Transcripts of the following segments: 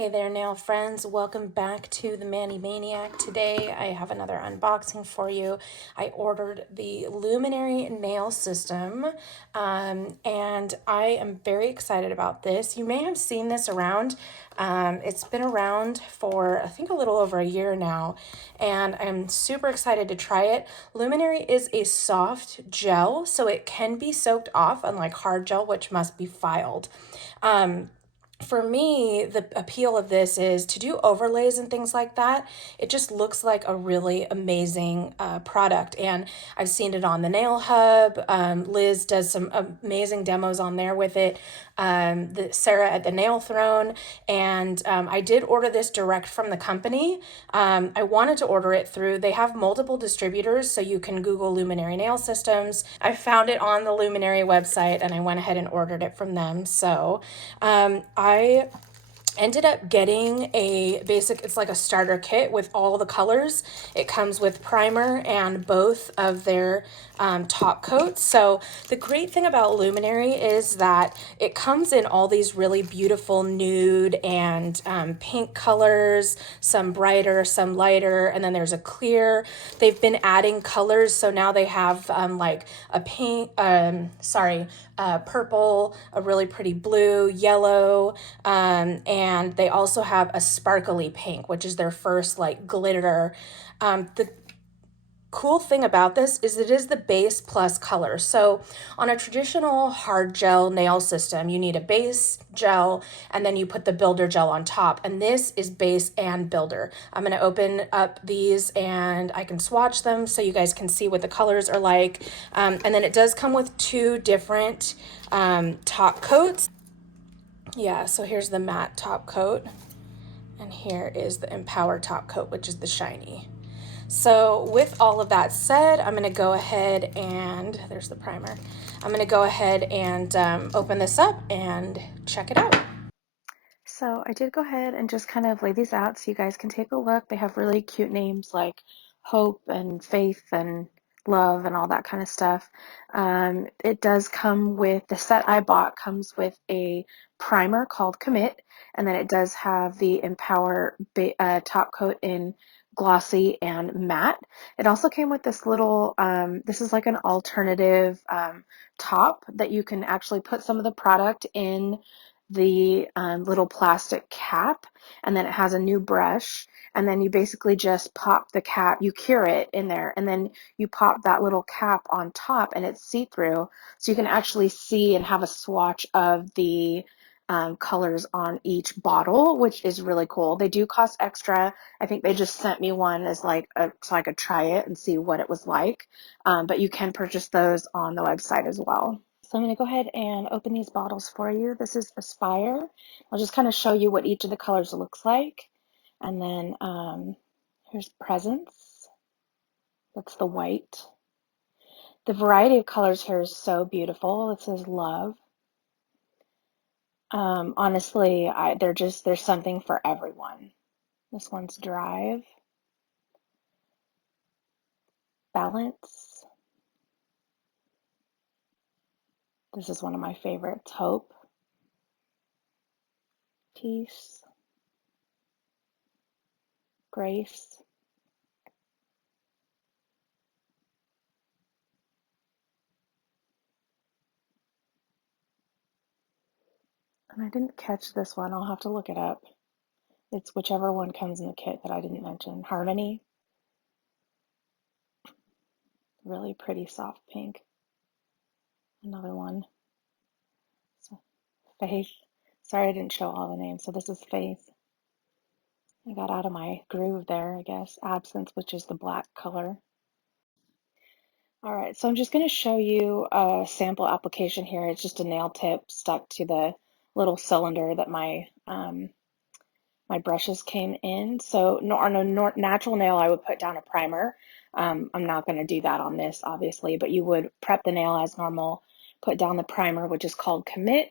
Hey there, nail friends. Welcome back to the Maniac. Today I have another unboxing for you. I ordered the Luminary Nail System, and I am very excited about this. You may have seen this around. It's been around for, I think, a little over a year now, and I'm super excited to try it. Luminary is a soft gel, so it can be soaked off, unlike hard gel, which must be filed. For me, the appeal of this is to do overlays and things like that. It just looks like a really amazing product. And I've seen it on the Nail Hub. Liz does some amazing demos on there with it. Sarah at the Nail Throne. And I did order this direct from the company. I wanted to order it through, they have multiple distributors, so you can Google Luminary Nail Systems. I found it on the Luminary website and I went ahead and ordered it from them. So I ended up getting a basic, it's like a starter kit with all the colors. It comes with primer and both of their top coats. So the great thing about Luminary is that it comes in all these really beautiful nude and pink colors, some brighter, some lighter, and then there's a clear. They've been adding colors, so now they have like a pink, purple, a really pretty blue, yellow, and they also have a sparkly pink, which is their first like glitter. The cool thing about this is it is the base plus color. So on a traditional hard gel nail system, you need a base gel and then you put the builder gel on top. And this is base and builder. I'm going to open up these and I can swatch them so you guys can see what the colors are like. And then it does come with two different top coats. Yeah, so here's the matte top coat. And here is the Empower top coat, which is the shiny. So with all of that said, I'm going to go ahead and, there's the primer. I'm going to go ahead and open this up and check it out. So I did go ahead and just kind of lay these out so you guys can take a look. They have really cute names like Hope and Faith and Love and all that kind of stuff. It does come with, the set I bought comes with a primer called Commit, and then it does have the Empower top coat in glossy and matte. It also came with this little, this is like an alternative top that you can actually put some of the product in the little plastic cap, and then it has a new brush, and then you basically just pop the cap, you cure it in there, and then you pop that little cap on top and it's see-through, so you can actually see and have a swatch of the colors on each bottle, which is really cool. They do cost extra. I think they just sent me one as like so I could try it and see what it was like, but you can purchase those on the website as well. So I'm going to go ahead and open these bottles for you. This is Aspire. I'll just kind of show you what each of the colors looks like. And then here's Presence. That's the white. The variety of colors here is so beautiful. It says Love. Honestly, there's something for everyone. This one's Drive. Balance. This is one of my favorites. Hope. Peace. Grace. And I didn't catch this one. I'll have to look it up. It's whichever one comes in the kit that I didn't mention. Harmony. Really pretty soft pink. Another one. So, Faith. Sorry I didn't show all the names. So this is Faith. I got out of my groove there, I guess. Absence, which is the black color. All right, so I'm just going to show you a sample application here. It's just a nail tip stuck to the little cylinder that my my brushes came in. So on a natural nail, I would put down a primer. I'm not going to do that on this, obviously, but you would prep the nail as normal, put down the primer, which is called Commit.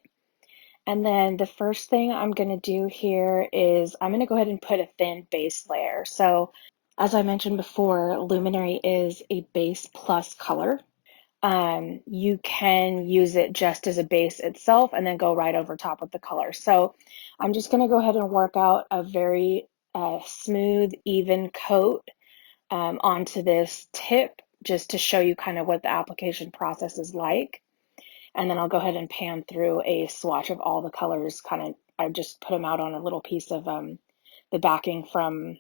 And then the first thing I'm going to do here is I'm going to go ahead and put a thin base layer. So as I mentioned before, Luminary is a base plus color. you can use it just as a base itself and then go right over top with the color. So I'm just going to go ahead and work out a very smooth, even coat onto this tip just to show you kind of what the application process is like. And then I'll go ahead and pan through a swatch of all the colors. I just put them out on a little piece of the backing from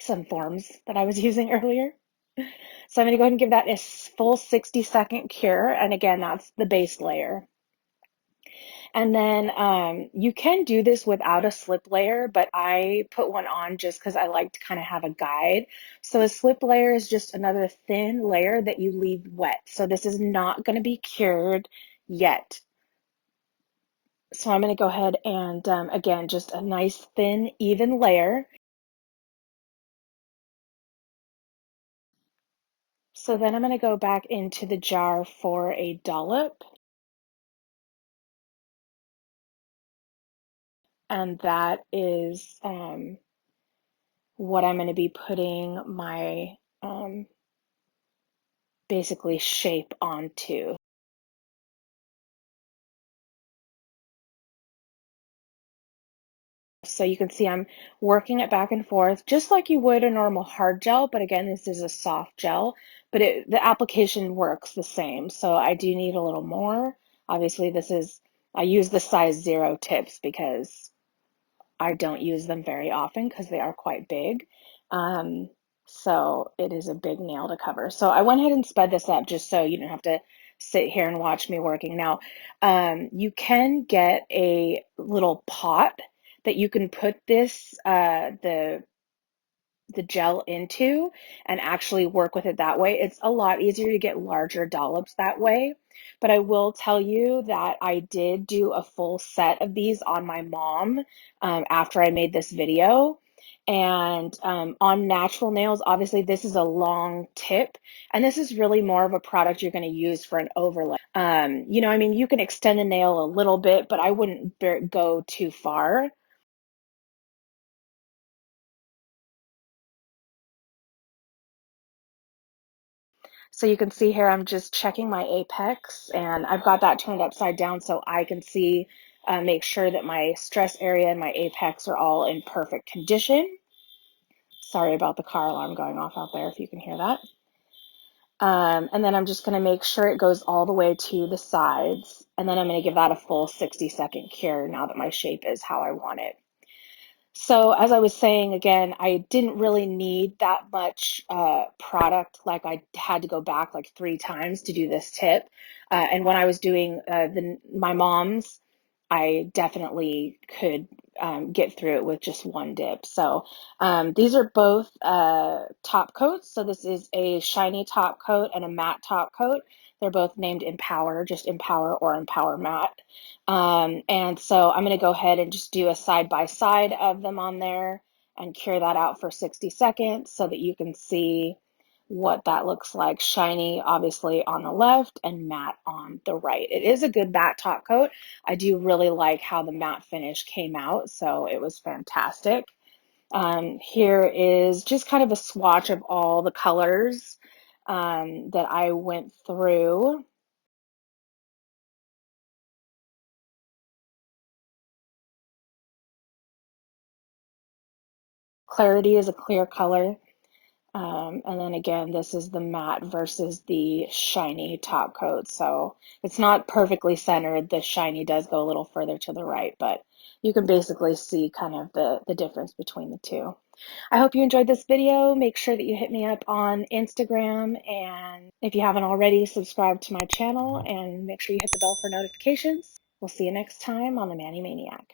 some forms that I was using earlier. So I'm going to go ahead and give that a full 60-second cure. And again, that's the base layer. And then you can do this without a slip layer, but I put one on just because I like to kind of have a guide. So a slip layer is just another thin layer that you leave wet. So this is not going to be cured yet. So I'm going to go ahead and, again, just a nice thin, even layer. So then I'm going to go back into the jar for a dollop. And that is what I'm going to be putting my basically shape onto. So you can see I'm working it back and forth just like you would a normal hard gel, but again, this is a soft gel, but the application works the same. So I do need a little more. Obviously, I use the size 0 tips because I don't use them very often because they are quite big. Um, so it is a big nail to cover. So I went ahead and sped this up just so you don't have to sit here and watch me working. Now, you can get a little pot that you can put the gel into and actually work with it that way. It's a lot easier to get larger dollops that way. But I will tell you that I did do a full set of these on my mom after I made this video. And on natural nails, obviously, this is a long tip, and this is really more of a product you're going to use for an overlay. I mean, you can extend the nail a little bit, but I wouldn't go too far. So you can see here, I'm just checking my apex and I've got that turned upside down so I can see, make sure that my stress area and my apex are all in perfect condition. Sorry about the car alarm going off out there if you can hear that. And then I'm just going to make sure it goes all the way to the sides. And then I'm going to give that a full 60-second cure now that my shape is how I want it. So as I was saying, again, I didn't really need that much product. Like I had to go back like 3 times to do this tip. And when I was doing my mom's, I definitely could get through it with just one dip. So these are both top coats. So this is a shiny top coat and a matte top coat. They're both named Empower, just Empower or Empower Matte. And so I'm going to go ahead and just do a side by side of them on there and cure that out for 60 seconds so that you can see what that looks like. Shiny, obviously, on the left and matte on the right. It is a good matte top coat. I do really like how the matte finish came out, so it was fantastic. Here is just kind of a swatch of all the colors that I went through. Clarity is a clear color. And then again, this is the matte versus the shiny top coat. So it's not perfectly centered. The shiny does go a little further to the right, but you can basically see kind of the difference between the two. I hope you enjoyed this video. Make sure that you hit me up on Instagram, and if you haven't already, subscribe to my channel and make sure you hit the bell for notifications. We'll see you next time on the Maniac.